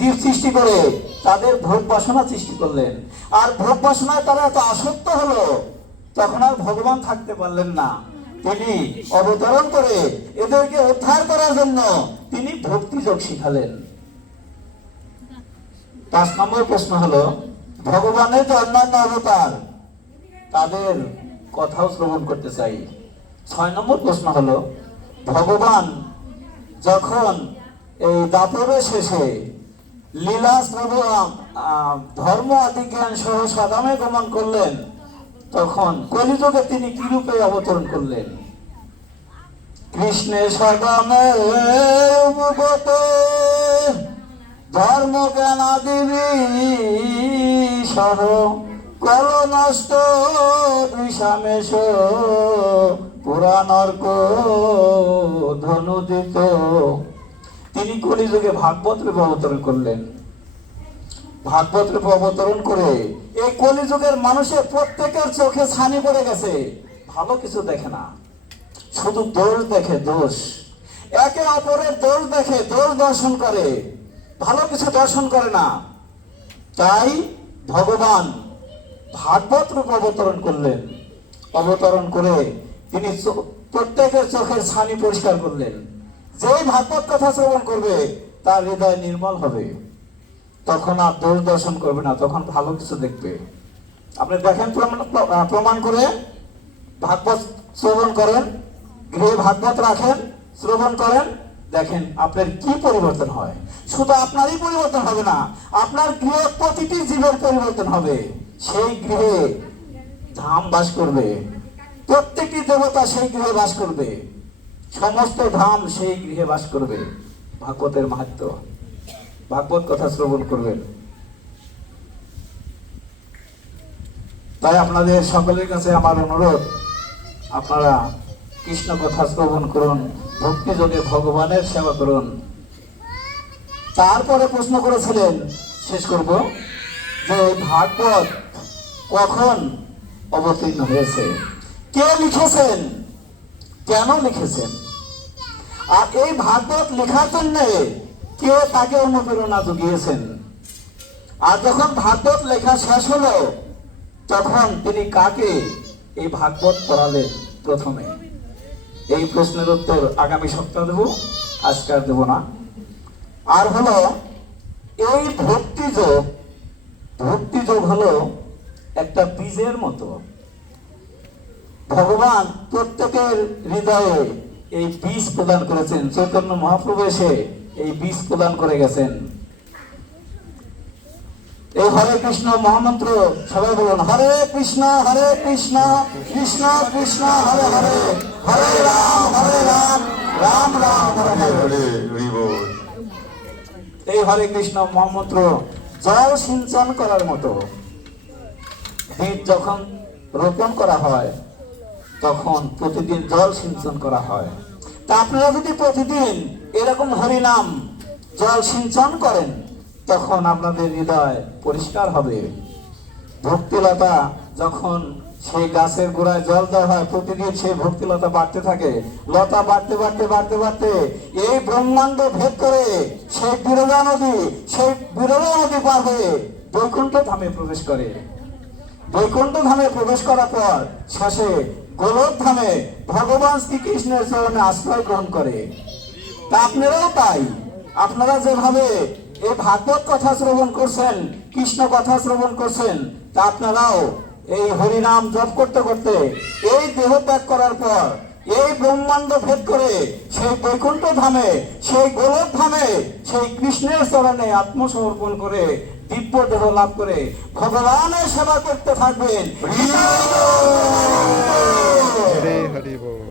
জীব সৃষ্টি করে, তাদের ভোগ বাসনা সৃষ্টি করলেন। আর ভোগ বাসনায় তারা এত আসক্ত হলো, তখন আর ভগবান থাকতে পারলেন না। তিনি অবতরণ করে এদেরকে উদ্ধার করার জন্য তিনি ভক্তি যোগ শিখালেন। পাঁচ নম্বর প্রশ্ন হলো, ভগবানের যে অন্যান্য অবতার, তাদের কথাও শ্রবণ করতে চাই। ছয় নম্বর প্রশ্ন হলো, ভগবান যখন এই দাপরের শেষে লীলা ধর্ম আদি জ্ঞান সহ সদামে গমন করলেন। তখন কলিযুগে তিনি কি রূপে অবতরণ করলেন? কৃষ্ণে সদামে ধর্ম জ্ঞান আদি সহ কল নষ্ট বিষামেশ পুরাণর্ক ধনুদিত। তিনি কলিযুগে ভাগবত রূপে অবতরণ করলেন। ভাগবত রূপে অবতরণ করে এই কলিযুগের মানুষের প্রত্যেকের চোখে ছানি পড়ে গেছে। ভালো কিছু দেখে না। শুধু দোষ দেখে দোষ। একে অপরের দোষ দেখে দোষ দর্শন করে। ভালো কিছু দর্শন করে না। তাই ভগবান ভাগবত রূপ অবতরণ করলেন। অবতরণ করে তিনি প্রত্যেকের চোখের ছানি পরিষ্কার করলেন। যেই ভাগবত কথা শ্রবণ করবে, তার হৃদয় নির্মল হবে। তখন আর দোষ দর্শন করবে না, তখন ভালো কিছু দেখবে। আপনি দেখেন প্রমাণ করে ভাগবত শ্রবণ করেন, গৃহে ভাগবত রাখেন, শ্রবণ করেন, দেখেন আপনার কি পরিবর্তন হয়। শুধু আপনারই পরিবর্তন হবে না, আপনার গৃহে প্রতিটি জীবের পরিবর্তন হবে। সেই গৃহে ধাম বাস করবে। প্রত্যেকটি দেবতা সেই গৃহে বাস করবে। সমস্ত ধাম সেই গৃহে বাস করবে। ভাগবতের মাহাত্ম। ভাগবত কথা শ্রবণ করবেন। তাই আপনাদের সকলের কাছে আমার অনুরোধ, আপনারা কৃষ্ণ কথা শ্রবণ করুন ভক্তি যোগে ভগবানের সেবা করুন। তারপরে প্রশ্ন করেছিলেন, শেষ করব, যে ভাগবত কখন অবতীর্ণ হয়েছে? কে লিখেছেন? কেন লিখেছেন? আর এই ভাগবত লেখার জন্য কে তাকে অনুপ্রেরণা জুগিয়েছেন। আর যখন ভাগবত লেখা শেষ হলো, তখন তিনি কাকে এই ভাগবত পড়ালেন প্রথমে? এই প্রশ্নের উত্তর আগামী সপ্তাহ দেব, আজকে আর দেব না। আর হলো, এই ভক্তি যোগ ভক্তি যোগ হলো একটা বীজের মতো। ভগবান প্রত্যেকের হৃদয়ে এই বীজ প্রদান করেছেন। চৈতন্য মহাপ্রভু এসে এই বীজ প্রদান করে গেছেন। এই হরে কৃষ্ণ মহামন্ত্র সবাই বলুন হরে কৃষ্ণ হরে কৃষ্ণ কৃষ্ণ কৃষ্ণ হরে হরে হরে রাম হরে রাম রাম রাম হরে হরে। এই হরে কৃষ্ণ মহামন্ত্র জল সিঞ্চন করার মতো। বীজ যখন রোপণ করা হয় তখন প্রতিদিন জল সিঞ্চন করা হয়। তা আপনারা যদি প্রতিদিন এরকম হরিনাম জল সিঞ্চন করেন, তখন আপনাদের হৃদয় পরিষ্কার হবে। ভক্তিলতা যখন সেই গাছের গোড়ায় জল দেওয়া হয়, প্রতিদিন সেই ভক্তিলতা বাড়তে থাকে। লতা বাড়তে বাড়তে বাড়তে বাড়তে এই ব্রহ্মাণ্ড ভেদ করে সেই বিরোধা নদী, সেই বিরোধা নদী পার হয়ে বৈকুণ্ঠ ধামে প্রবেশ করে। বৈকুণ্ঠ ধামে প্রবেশ করার পর শেষে গোলক ধামে ভগবান শ্রীকৃষ্ণের চরণে আশ্রয় গ্রহণ করে। তা আপনারাও তাই। আপনারা যেভাবে এই ভাগবত কথা শ্রবণ করছেন, কৃষ্ণ কথা শ্রবণ করছেন, তা আপনারাও এই হরিনাম জপ করতে করতে এই দেহ ত্যাগ করার পর এই ব্রহ্মাণ্ড ভেদ করে সেই বৈকুণ্ঠ ধামে সেই গোলক ধামে সেই কৃষ্ণের চরণে আত্মসমর্পণ করে দিব্য দেহ লাভ করে ভগবানের সেবা করতে থাকবেন। হরে হরি বল।